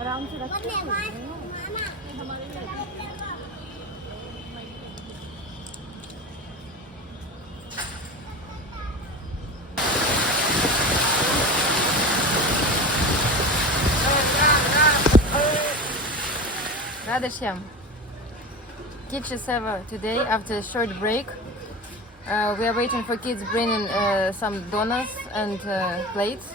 आराम से रखते हैं। Radhe Shyam. Kichri seva today after a short break. We are waiting for kids bringing some donuts and plates,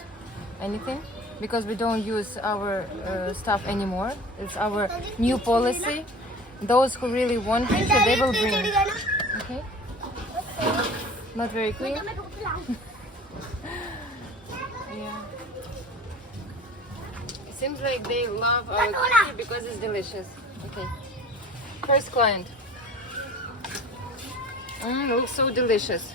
anything, because we don't use our stuff anymore. It's our new policy. Those who really want it, so they will bring. Okay. Not very clean. Yeah. It seems like they love our kichri because it's delicious. Okay. First client. Looks so delicious.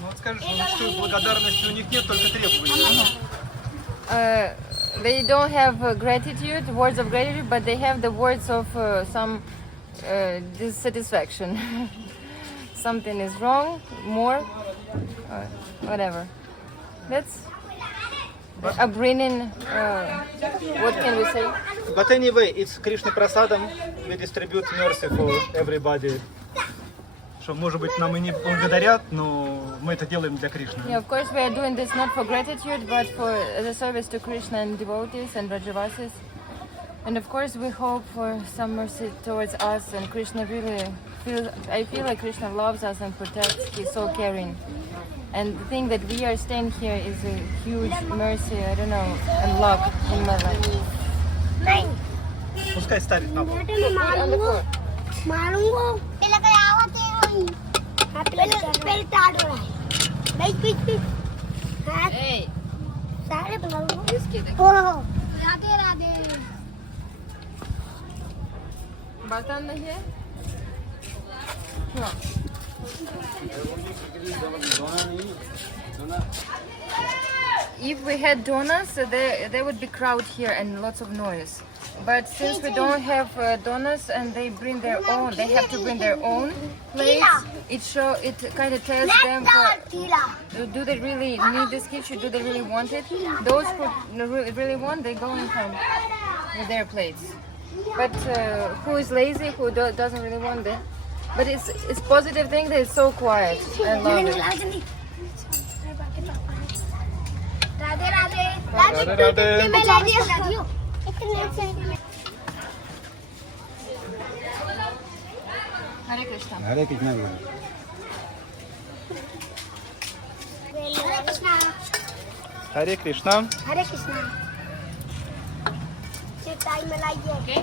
नमस्कार что благодарности у них нет, только требования. They don't have gratitude, words of gratitude, but they have the words of some dissatisfaction. Something is wrong, more, whatever. That's upbringing. What can we say? But anyway, it's Krishna Prasadam. We distribute mercy for everybody. Что, может быть, нам и не благодарят, но мы это делаем для Кришны. Yeah, of course, we are doing this not for gratitude, but for the service to Krishna and devotees and Brajavasis. And of course, we hope for some mercy towards us. And Krishna really I feel like Krishna loves us and protects. He's so caring. And the thing that we are staying here is a huge mercy, I don't know, and luck in my life. Пускай ставит на пол. On the floor. Hey, this kid. Batan nahi hai? No. If we had donuts, there would be crowd here and lots of noise. But since we don't have donuts and they bring their own, they have to bring their own plates. It kind of tells them do they really need this kitchen? Do they really want it? Those who really want, they go in front with their plates. But who is lazy, who doesn't really want it? But it's positive thing that it's so quiet. I love it. Hare Krishna. Hare Krishna. Hare Krishna. Hare Krishna. Hare Krishna. Okay.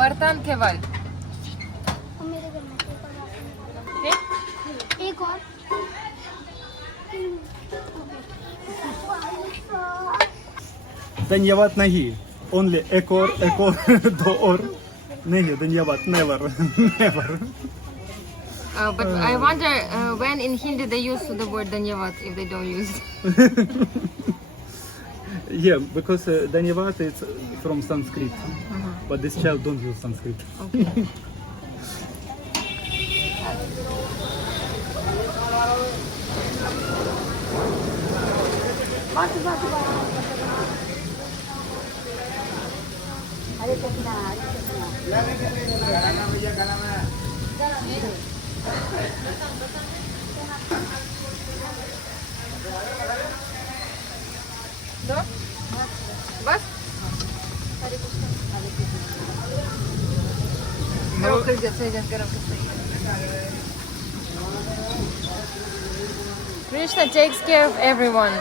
बर्तन केवल एक और धन्यवाद नहीं, only एक और दो और नहीं, धन्यवाद never. But I wonder when in Hindi they use the word dhanyavad if they don't use it. Yeah, because धन्यवाद is from Sanskrit, but this child don't use Sanskrit. Okay. Hare Krishna, Hare दो बस हरे कृष्णा गरम कर गरम Krishna takes care of everyone.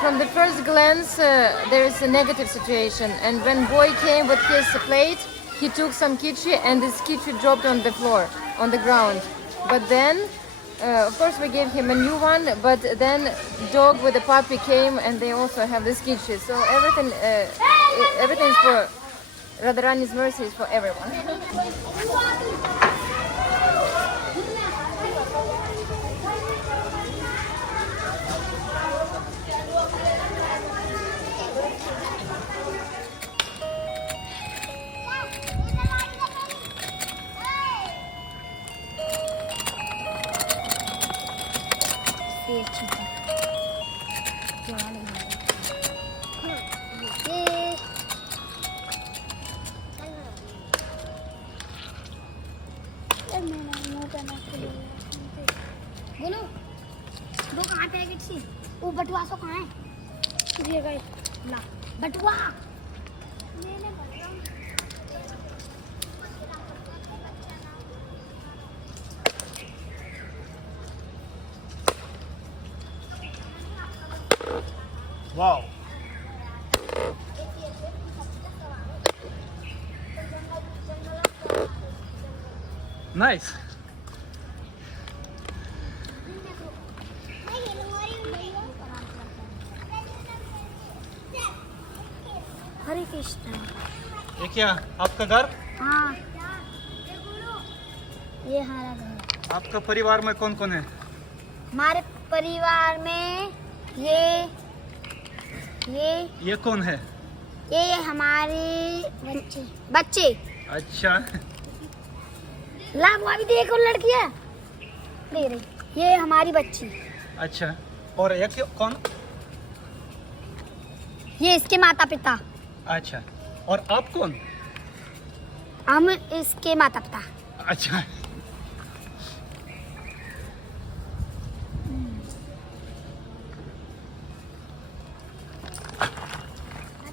From the first glance, there is a negative situation, and when boy came with his plate, he took some kichri, and this kichri dropped on the floor, on the ground. But then Of course, we gave him a new one, but then dog with the puppy came, and they also have this kichri. So everything is for Radharani's mercy is for everyone. बोलो दो कहाँ packet सी वो बटुआ सो कहाँ है ये गए ला बटुआ Wow. Nice. हरे कृष्णा ये क्या आपका घर? हाँ ये हमारा घर आपका परिवार में कौन कौन है? हमारे परिवार में ये कौन है? ये हमारे बच्चे अच्छा। ला वो अभी देखो लड़की है दे रही ये हमारी बच्ची अच्छा। और ये कौन? ये इसके माता पिता अच्छा। और आप कौन? हम इसके माता पिता अच्छा।